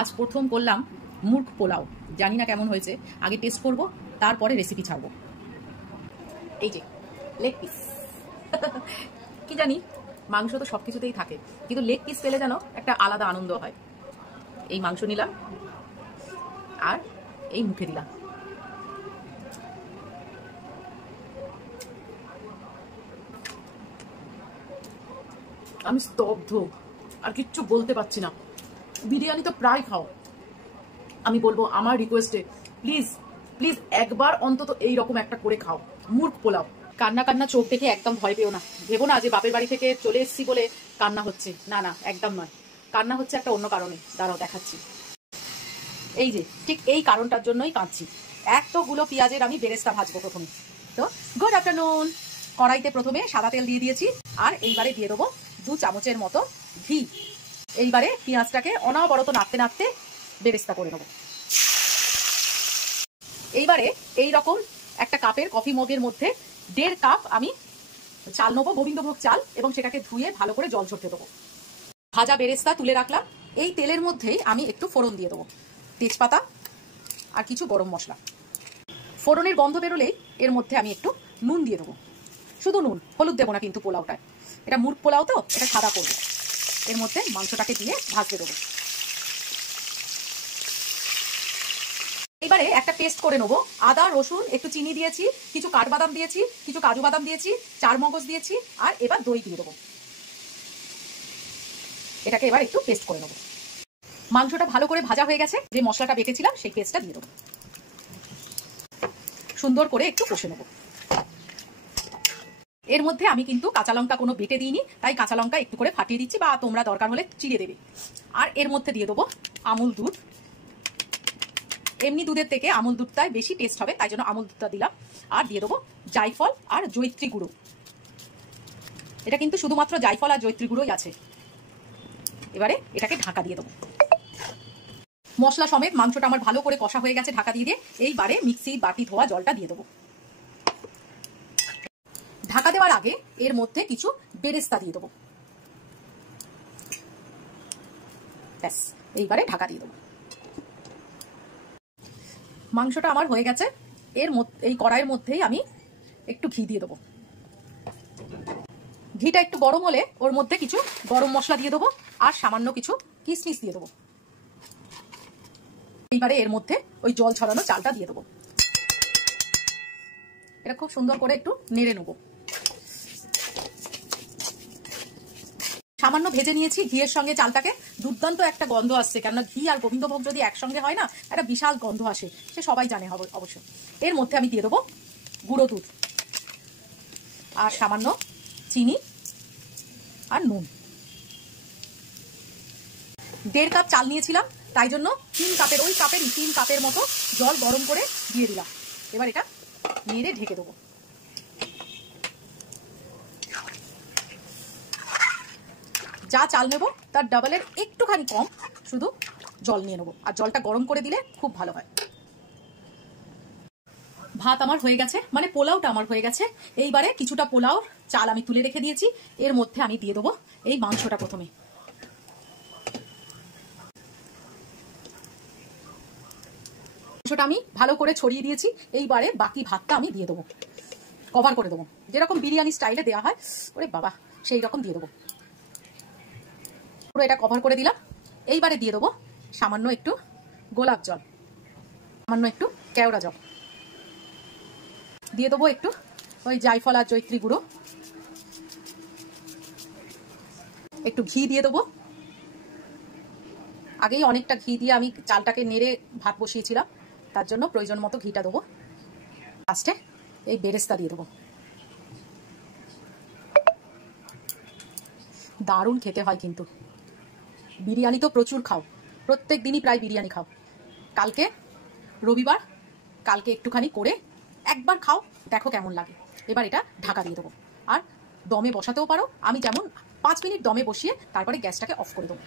আজ প্রথম করলাম মুরগ পোলাও, জানি না কেমন হয়েছে, আগে টেস্ট করব তারপরে রেসিপি ছাড়বো। এই যে লেগ পিস কি জানি, মাংস তো সব কিছুতেই থাকে, কিন্তু লেগ পিস পেলে যেন একটা আলাদা আনন্দ হয়। এই মাংস নিলাম আর এই মুখে দিলাম। আমি স্তব্ধ, আর কিচ্ছু বলতে পারছি না। বিরিয়ানি তো প্রায় খাও, আমি বলবো আমার রিকোয়েস্টে প্লিজ প্লিজ একবার অন্তত এইরকম একটা করে খাও মুরগ পোলাও। কান্না কান্না চোখ দেখে একদম ভয় পেও না, ভেবো না যে বাপের বাড়ি থেকে চলে এসেছি বলে কান্না হচ্ছে, না না একদম নয়। কান্না হচ্ছে একটা অন্য কারণে, দাঁড়াও দেখাচ্ছি। এই যে ঠিক এই কারণটার জন্যই কাঁদছি। এতগুলো পেঁয়াজের আমি বেরেস্তা ভাজবো প্রথমে। তো গুড আফটারনুন। কড়াইতে প্রথমে সাদা তেল দিয়ে দিয়েছি, আর এইবারে দিয়ে দেবো 2 চামচের মতো ঘি। এইবারে পেঁয়াজটাকে অনবরত নাড়তে নাড়তে বেরেস্তা করে নেবো। এইবারে এই রকম একটা কাপের কফি মগের মধ্যে 1.5 কাপ আমি চাল নেবো, গোবিন্দভোগ চাল, এবং সেটাকে ধুয়ে ভালো করে জল ঝরতে দেবো। ভাজা বেরেস্তা তুলে রাখলাম। এই তেলের মধ্যেই আমি একটু ফোড়ন দিয়ে দেবো, তেজপাতা আর কিছু গরম মশলা। ফোড়নের গন্ধ বেরোলেই এর মধ্যে আমি একটু নুন দিয়ে দেবো, শুধু নুন, হলুদ দেবো না কিন্তু পোলাওটায়, এটা মুরগ পোলাও তো, এটা সাদা করবো। এর মধ্যে মাংসটাকে দিয়ে ভাজতে দেবো। এবারে একটা পেস্ট করে নেবো, আদা রসুন, একটু চিনি দিয়েছি, কিছু কাঠবাদাম দিয়েছি, কিছু কাজু বাদাম দিয়েছি, 4 মগজ দিয়েছি, আর এবার দই দিয়ে দেবো। এটাকে এবার একটু পেস্ট করে নেবো। মাংসটা ভালো করে ভাজা হয়ে গেছে, যে মশলাটা বেটেছিলাম সেই পেস্টটা দিয়ে দেবো। সুন্দর করে একটু কষে নেবো। এর মধ্যে আমি কিন্তু কাঁচা লঙ্কা কোনো বেটে দিইনি, তাই কাঁচা লঙ্কা একটু করে ফাটিয়ে দিচ্ছি, বা তোমরা দরকার হলে চিড়ে দেবে। আর এর মধ্যে দিয়ে দেবো আমুল দুধ। এমনি দুধের থেকে আমুল দুধটাই বেশি টেস্ট হবে, তাই জন্য আমুল দুধটা দিলাম। আর দিয়ে দেবো জায়ফল আর জয়িত্রী গুঁড়ো। এটা কিন্তু শুধুমাত্র জায়ফল আর জয়িত্রী গুঁড়োই আছে। এবারে এটাকে ঢাকা দিয়ে দেবো। মশলা সমেত মাংসটা আমার ভালো করে কষা হয়ে গেছে, ঢাকা দিয়ে দিয়ে এইবারে মিক্সি বাটি ধোয়া জলটা দিয়ে দেবো। ঢাকা দেওয়ার আগে এর মধ্যে কিছু বেরেস্তা দিয়ে দেবো। ব্যাস, এইবারে ঢাকা দিয়ে দেবো। মাংসটা আমার হয়ে গেছে। এই কড়াইয়ের মধ্যেই আমি একটু ঘি দিয়ে দেবো। ঘিটা একটু গরম হলে ওর মধ্যে কিছু গরম মশলা দিয়ে দেবো, আর সামান্য কিছু কিশমিশ দিয়ে দেবো। এইবারে এর মধ্যে ওই জল ছড়ানো চালটা দিয়ে দেবো। এটা খুব সুন্দর করে একটু নেড়ে নেবো। সামান্য ভেজে নিয়েছি ঘিয়ের সঙ্গে চালটাকে, দুর্দান্ত একটা গন্ধ আসছে, কেননা ঘি আর গোবিন্দভোগ যদি একসঙ্গে হয় না, একটা বিশাল গন্ধ আসে, সে সবাই জানে হবে অবশ্য। এর মধ্যে আমি দিয়ে দেবো গুঁড়ো দুধ, আর সামান্য চিনি আর নুন। 1.5 কাপ চাল নিয়েছিলাম, তাই জন্য 3 কাপের, ওই কাপেরই 3 কাপের মতো জল গরম করে দিয়ে দিলাম। এবার এটা নেড়ে ঢেকে দেবো। যা চাল নেব তার ডাবলের একটুখানি কম শুধু জল নিয়ে নেবো, আর জলটা গরম করে দিলে খুব ভালো হয়। ভাত আমার হয়ে গেছে, মানে পোলাওটা আমার হয়ে গেছে। এইবারে কিছুটা পোলাও চাল আমি তুলে রেখে দিয়েছি, এর মধ্যে আমি দিয়ে দেবো এই মাংসটা। প্রথমে মাংসটা আমি ভালো করে ছড়িয়ে দিয়েছি, এইবারে বাকি ভাতটা আমি দিয়ে দেবো, কভার করে দেবো, যেরকম বিরিয়ানি স্টাইলে দেওয়া হয়, ওরে বাবা সেই রকম দিয়ে দেবো। পুরো এটা কভার করে দিলাম। এইবারে দিয়ে দেবো সামান্য একটু গোলাপ জল, সামান্য একটু কেওড়া জল, দিয়ে দেবো একটু ওই জায়ফল আর জয়িত্রী গুঁড়ো, একটু ঘি দিয়ে দেবো। আগেই অনেকটা ঘি দিয়ে আমি চালটাকে নেড়ে ভাত বসিয়েছিলাম, তার জন্য প্রয়োজন মতো ঘিটা দেবো। লাস্টে এই বেরেস্তা দিয়ে দেবো। দারুণ খেতে হয় কিন্তু। বিরিয়ানি তো প্রচুর খাও, প্রত্যেক দিনই প্রায় বিরিয়ানি খাও। কালকে রবিবার, কালকে একটুখানি করে একবার খাও, দেখো কেমন লাগে। এবার এটা ঢাকা দিয়ে দেবো, আর দমে বসাতেও পারো। আমি যেমন 5 মিনিট দমে বসিয়ে তারপরে গ্যাসটাকে অফ করে দেবো।